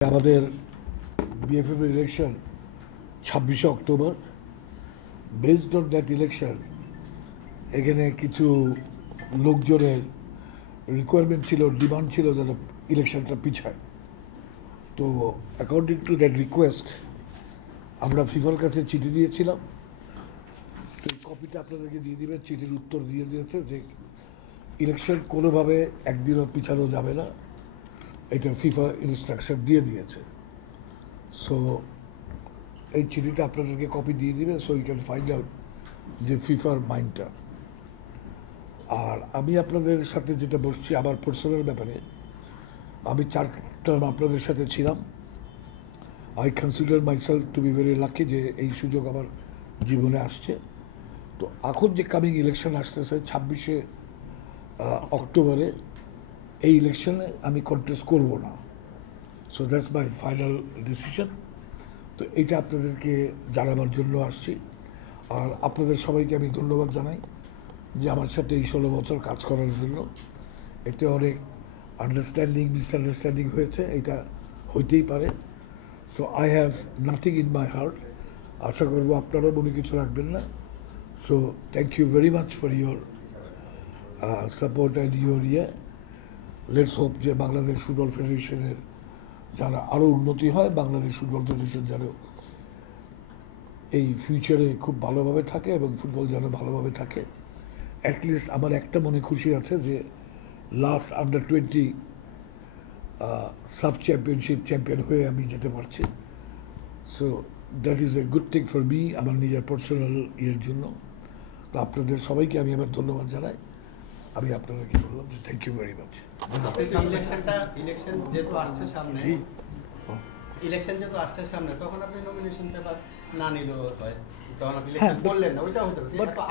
আমাদের BFF election 26শে October. Based on that election এখানে কিছু লোকজনের রিকোয়ারমেন্ট ছিল, ডিমান্ড ছিল যেন ইলেকশনটা পিছায়। তো অ্যাকর্ডিং টু দ্যাট রিকোয়েস্ট আমরা ফিফার কাছে চিঠি দিয়েছিলাম। তো এই কপিটা আপনাদেরকে দিয়ে দিবেন। চিঠির উত্তর দিয়ে দিয়েছে যে ইলেকশন কোনোভাবে একদিনও পিছানো যাবে না, এটা ফিফা ইনস্ট্রাকশন দিয়ে দিয়েছে। সো এই চিঠিটা আপনাদেরকে কপি দিয়ে দিবে, so you can find out যে ফিফার মাইন্ডটা। আর আমি আপনাদের সাথে যেটা বসছি আমার পার্সোনাল ব্যাপারে, আমি 4 টার্ম আপনাদের সাথে ছিলাম। I consider myself two be very lucky যে এই সুযোগ আমার জীবনে আসছে। তো এখন যে কামিং ইলেকশন আসতেছে 26শে অক্টোবরে, এই ইলেকশনে আমি কন্টেস্ট করব না। So that's my final decision. তো এইটা আপনাদেরকে জানাবার জন্য আসছি। আর আপনাদের সবাইকে আমি ধন্যবাদ জানাই যে আমার সাথে এই 16 বছর কাজ করার জন্য। এতে অনেক আন্ডারস্ট্যান্ডিং মিসআন্ডারস্ট্যান্ডিং হয়েছে, এটা হইতেই পারে। So I have nothing in my heart. আশা করবো আপনারাও মনে কিছু রাখবেন না। So thank you very much for your support and your let's hope যে বাংলাদেশ ফুটবল ফেডারেশনের যেন আরও উন্নতি হয়, বাংলাদেশ ফুটবল ফেডারেশন যেন এই ফিউচারে খুব ভালোভাবে থাকে এবং ফুটবল যেন ভালোভাবে থাকে। অ্যাটলিস্ট আমার একটা মনে খুশি আছে যে লাস্ট আন্ডার-20 সাব চ্যাম্পিয়ন হয়ে আমি যেতে পারছি। So that is a good thing for me, আমার নিজের পার্সোনাল জন্য। তো আপনাদের সবাইকে আমি আবার ধন্যবাদ জানাই। আমি আপনাদেরকে বললাম যে thank you very much. Election যেহেতু আসছে সামনে তখন আপনি নমিনেশন পেপার না নিলেও হয়, তখন আপনি ইলেকশন বললেন না, ওইটা হতো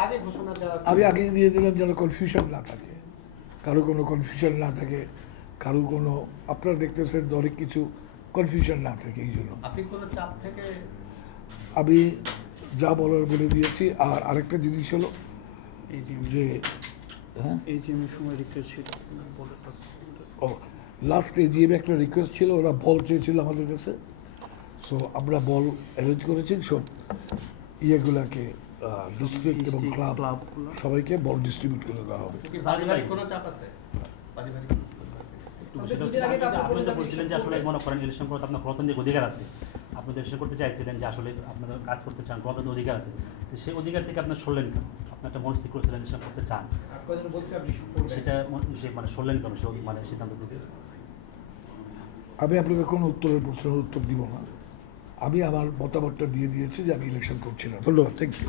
আগে ঘোষণা দেওয়া। আমি আগে দিয়ে দিলাম যেন কনফিউশন না থাকে, কারো কোনো কনফিউশন না থাকে, কারো কোনো আপনারা দেখতেছেন অনেক কিছু কনফিউশন না থাকে। এই জন্য আপনি কোনো চাপ থেকে আমি যা বলার বলে দিয়েছি। আর আরেকটা জিনিস হলো যে লাস্ট এজিএম একটা রিকোয়েস্ট ছিল, ওরা বল চেয়েছিল আমাদের কাছে। সো আমরা বল অ্যারেঞ্জ করেছি, সব ইয়েগুলাকে ডিস্ট্রিক্ট এবং ক্লাব সবাইকে বল ডিস্ট্রিবিউট করে দেওয়া হবে। কোনো চাপ আছে? আপনি তো বলছিলেন যে আসলে মনে করেন ইলেকশন করতে আপনার গণতান্ত্রিক অধিকার আছে, আপনি দেশে করতে চাইছিলেন যে আসলে আপনাদের কাজ করতে চান, গণতান্ত্রিক অধিকার আছে, তো সেই অধিকার থেকে আপনার সরলেন কেন? আপনি একটা মনস্থির করেছিলেন ইলেকশন করতে চান, সেটা মানে সরলেন কেন মানে সিদ্ধান্ত থেকে? আমি আপনাদের কোনো উত্তরের প্রশ্নের উত্তর দিব না। আমি আমার মতামতটা দিয়ে দিয়েছি যে আমি ইলেকশন করছি না। ধন্যবাদ, থ্যাংক ইউ।